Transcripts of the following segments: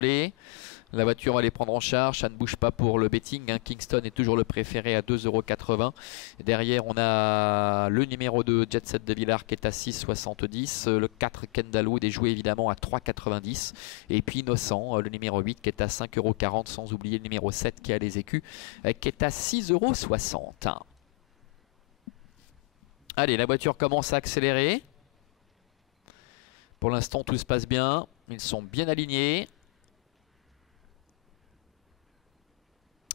La voiture va les prendre en charge, ça ne bouge pas pour le betting, hein. Kingston est toujours le préféré à 2,80 €. Derrière on a le numéro 2 Jet Set de Villars qui est à 6,70 €. Le 4 Kendall Wood est joué évidemment à 3,90 €. Et puis Innocent, le numéro 8 qui est à 5,40 €, sans oublier le numéro 7 qui a les écus qui est à 6,60 €. Allez, la voiture commence à accélérer. Pour l'instant tout se passe bien, ils sont bien alignés.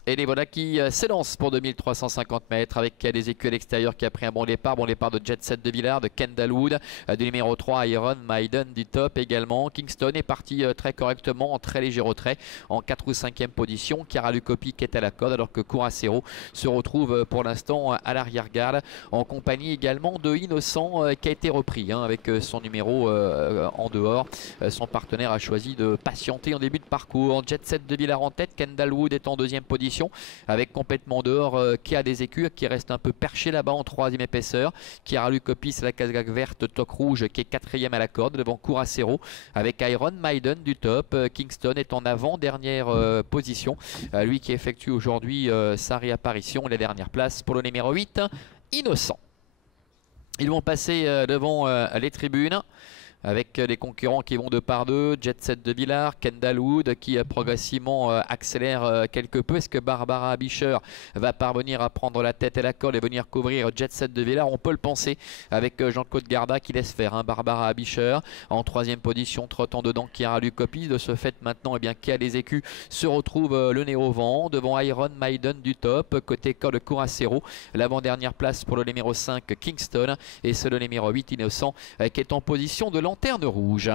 Et les voilà qui s'élancent pour 2350 mètres avec des écus à l'extérieur qui a pris un bon départ. Bon départ de Jet Set de Villars, de Kendall Wood, du numéro 3 Iron Maiden du top également. Kingston est parti très correctement en très léger retrait en 4 ou 5e position. Chiara Lucopi qui est à la corde alors que Curacero se retrouve pour l'instant à l'arrière-garde en compagnie également de Innocent qui a été repris avec son numéro en dehors. Son partenaire a choisi de patienter en début de parcours. Jet Set de Villars en tête, Kendall Wood est en 2e position avec complètement dehors qui a des écus qui reste un peu perché là-bas en 3e épaisseur. Chiara Lucopi, c'est la casquette verte toque rouge qui est 4e à la corde devant Curacero avec Iron Maiden du top. Kingston est en avant-dernière position, lui qui effectue aujourd'hui sa réapparition. La dernière place pour le numéro 8 Innocent. Ils vont passer devant les tribunes avec les concurrents qui vont de par deux. Jet Set de Villars, Kendall Wood qui progressivement accélère quelque peu. Est-ce que Barbara Abisher va parvenir à prendre la tête et la corde et venir couvrir Jet Set de Villars? On peut le penser avec Jean-Claude Garda qui laisse faire Barbara Abisher en 3e position, trottant dedans Chiara Lucopi. De ce fait maintenant qui a les écus se retrouve le nez au vent devant Iron Maiden du top. Côté corde Curacero, l'avant-dernière place pour le numéro 5 Kingston et c'est le numéro 8 Innocent qui est en position de lanterne rouge.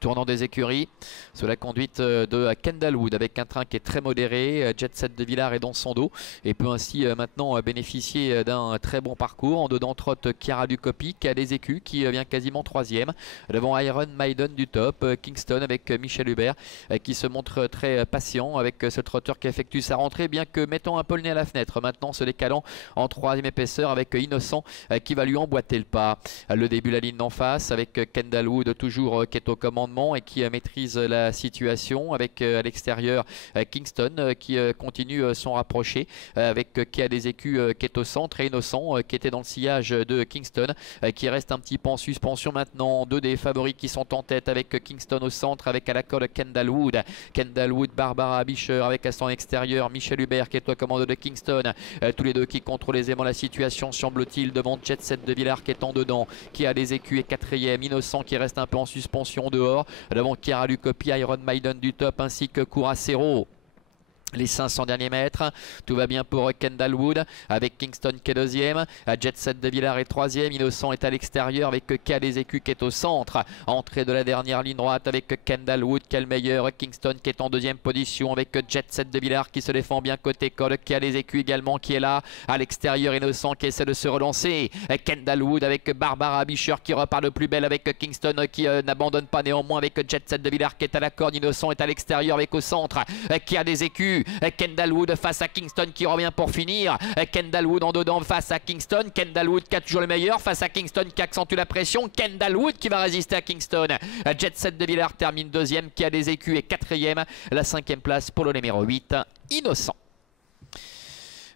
Tournant des écuries sous la conduite de Kendall Wood avec un train qui est très modéré. Jet Set de Villars est dans son dos et peut ainsi maintenant bénéficier d'un très bon parcours. En dedans trotte Chiara Lucopi qui a les écus, qui vient quasiment 3e devant Iron Maiden du top. Kingston avec Michel Hubert qui se montre très patient avec ce trotteur qui effectue sa rentrée, bien que mettant un peu le nez à la fenêtre maintenant, se décalant en 3e épaisseur avec Innocent qui va lui emboîter le pas. Le début la ligne d'en face avec Kendall Wood toujours qui est au commandement et qui maîtrise la situation avec à l'extérieur Kingston qui continue son rapproché avec qui a des écus qui est au centre et Innocent qui était dans le sillage de Kingston qui reste un petit peu en suspension maintenant. Deux des favoris qui sont en tête avec Kingston au centre avec à la corde Kendall Wood. Kendall Wood, Barbara Abisher avec à son extérieur Michel Hubert qui est au commando de Kingston. Tous les deux qui contrôlent aisément la situation semble-t-il devant Jet Set de Villars qui est en dedans, qui a les écus et 4e. Innocent qui reste un peu en suspension dehors devant Chiara Lucopi, Iron Maiden du top ainsi que Curacero. Les 500 derniers mètres, tout va bien pour Kendall Wood avec Kingston qui est 2e, Jet Set de Villars est 3e, Innocent est à l'extérieur avec K des écus qui est au centre. Entrée de la dernière ligne droite avec Kendall Wood qui est le meilleur, Kingston qui est en 2e position avec Jet Set de Villars qui se défend bien côté code, qui a les écus également qui est là à l'extérieur. Innocent qui essaie de se relancer, Kendall Wood avec Barbara Abisher qui repart de plus belle avec Kingston qui n'abandonne pas néanmoins avec Jet Set de Villars qui est à la corde. Innocent est à l'extérieur avec au centre qui a des écus. Kendall Wood face à Kingston qui revient pour finir. Kendall Wood en dedans face à Kingston. Kendall Wood qui a toujours le meilleur face à Kingston qui accentue la pression. Kendall Wood qui va résister à Kingston. Jet Set de Villars termine 2e qui a des écus et 4e. La 5e place pour le numéro 8 Innocent.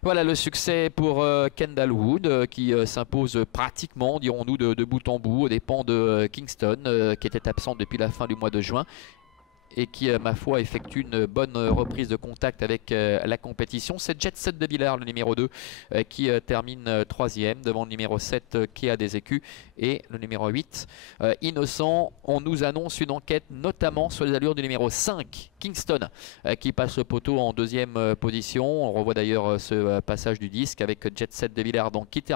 Voilà le succès pour Kendall Wood qui s'impose pratiquement, dirons-nous, de bout en bout aux dépens de Kingston qui était absent depuis la fin du mois de juin et qui, ma foi, effectue une bonne reprise de contact avec la compétition. C'est Jet Set de Villars, le numéro 2, qui termine 3e devant le numéro 7 qui a des écus et le numéro 8 Innocent. On nous annonce une enquête notamment sur les allures du numéro 5 Kingston qui passe au poteau en 2e position. On revoit d'ailleurs ce passage du disque avec Jet Set de Villars donc qui termine